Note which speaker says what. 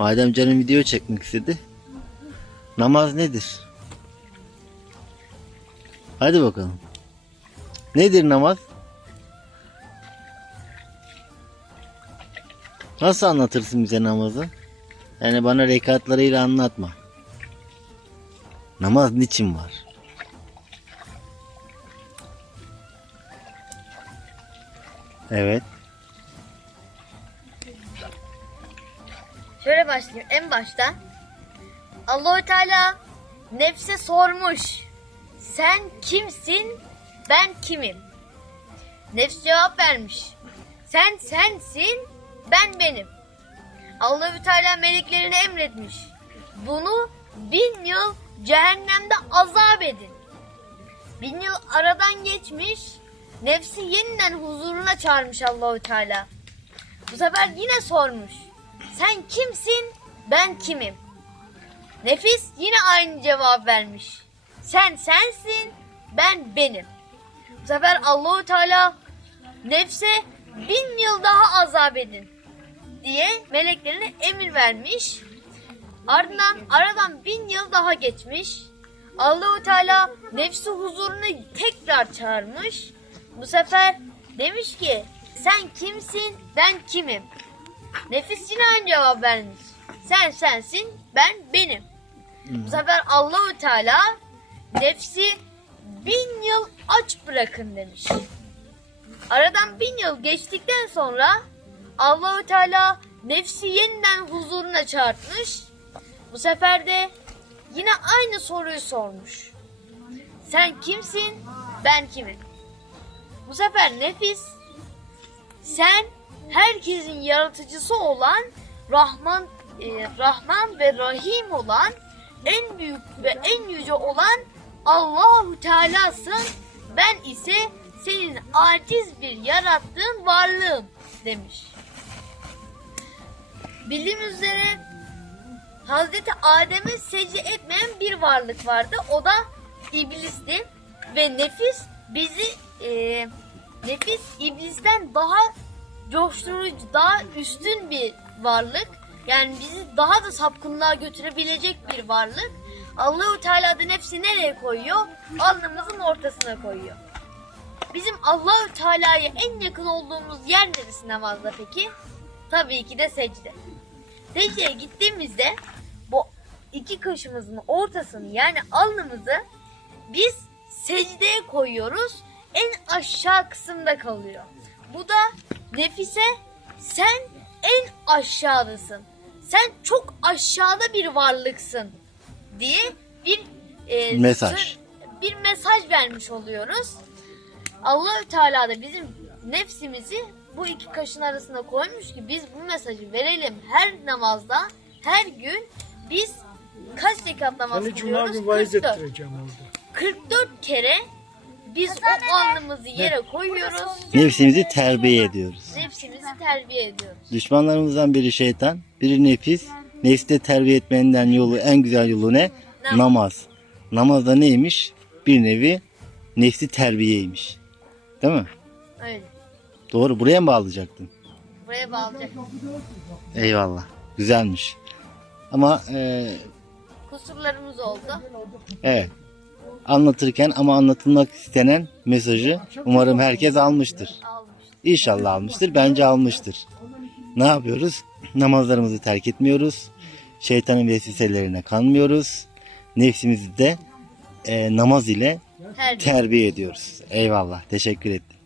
Speaker 1: Madem canım video çekmek istedi. Namaz nedir? Hadi bakalım. Nedir namaz? Nasıl anlatırsın bize namazı? Yani bana rekatlarıyla anlatma. Namaz niçin var? Evet.
Speaker 2: Şöyle başlayayım en başta. Allahü Teala nefse sormuş. Sen kimsin? Ben kimim? Nefs cevap vermiş. Sen sensin, ben benim. Allahü Teala meleklerine emretmiş. Bunu bin yıl cehennemde azap edin. Bin yıl aradan geçmiş. Nefsi yeniden huzuruna çağırmış Allahü Teala. Bu sefer yine sormuş. Sen kimsin? Ben kimim? Nefis yine aynı cevap vermiş. Sen sensin, ben benim. Bu sefer Allahu Teala nefse bin yıl daha azap edin diye meleklerine emir vermiş. Ardından aradan bin yıl daha geçmiş. Allahu Teala nefsi huzuruna tekrar çağırmış. Bu sefer demiş ki sen kimsin ben kimim? Nefis yine aynı cevap vermiş. Sen sensin ben benim. Bu sefer Allahu Teala nefsi bin yıl aç bırakın demiş. Aradan bin yıl geçtikten sonra Allahu Teala nefsi yeniden huzuruna çağırtmış. Bu sefer de yine aynı soruyu sormuş. Sen kimsin? Ben kimim? Bu sefer nefis sen herkesin yaratıcısı olan Rahman e, Rahman ve Rahim olan en büyük ve en yüce olan Allahu Teala'sın. Ben ise senin aciz bir yarattığın varlığım demiş. Bildiğimiz üzere Hazreti Adem'e secde etmeyen bir varlık vardı. O da iblisti ve nefis bizi e, nefis iblisten daha coşturucu, daha üstün bir varlık. Yani bizi daha da sapkınlığa götürebilecek bir varlık. Allahu Teala da nefsi nereye koyuyor? Alnımızın ortasına koyuyor. Bizim Allahu Teala'ya en yakın olduğumuz yer neresi namazda peki? Tabii ki de secde. Secdeye gittiğimizde bu iki kaşımızın ortasını yani alnımızı biz secdeye koyuyoruz. En aşağı kısımda kalıyor. Bu da nefise sen en aşağıdasın. Sen çok aşağıda bir varlıksın diye bir e,
Speaker 1: Mesaj.
Speaker 2: bir mesaj vermiş oluyoruz. Allahü Teala da bizim nefsimizi bu iki kaşın arasına koymuş ki biz bu mesajı verelim her namazda her gün biz kaç rekat namaz
Speaker 3: cuma
Speaker 2: kılıyoruz?
Speaker 3: vaiz
Speaker 2: 44.
Speaker 3: ettireceğim orada.
Speaker 2: 44 kere biz o alnımızı yere koyuyoruz.
Speaker 1: Nefsimizi terbiye ediyoruz.
Speaker 2: Nefsimizi terbiye ediyoruz.
Speaker 1: Düşmanlarımızdan biri şeytan, biri nefis. Nefsi de terbiye etmenden yolu, en güzel yolu ne?
Speaker 2: Namaz.
Speaker 1: Namaz. Namaz da neymiş? Bir nevi nefsi terbiyeymiş. Değil mi?
Speaker 2: Öyle.
Speaker 1: Doğru. Buraya mı bağlayacaktın?
Speaker 2: Buraya bağlayacak.
Speaker 1: Eyvallah. Güzelmiş. Ama e,
Speaker 2: Kusurlarımız oldu.
Speaker 1: evet. Anlatırken ama anlatılmak istenen mesajı umarım herkes almıştır. İnşallah almıştır. Bence almıştır. Ne yapıyoruz? Namazlarımızı terk etmiyoruz. Şeytanın vesveselerine kanmıyoruz. Nefsimizi de e, namaz ile
Speaker 2: Terbiye.
Speaker 1: terbiye ediyoruz. Eyvallah. Teşekkür ettim.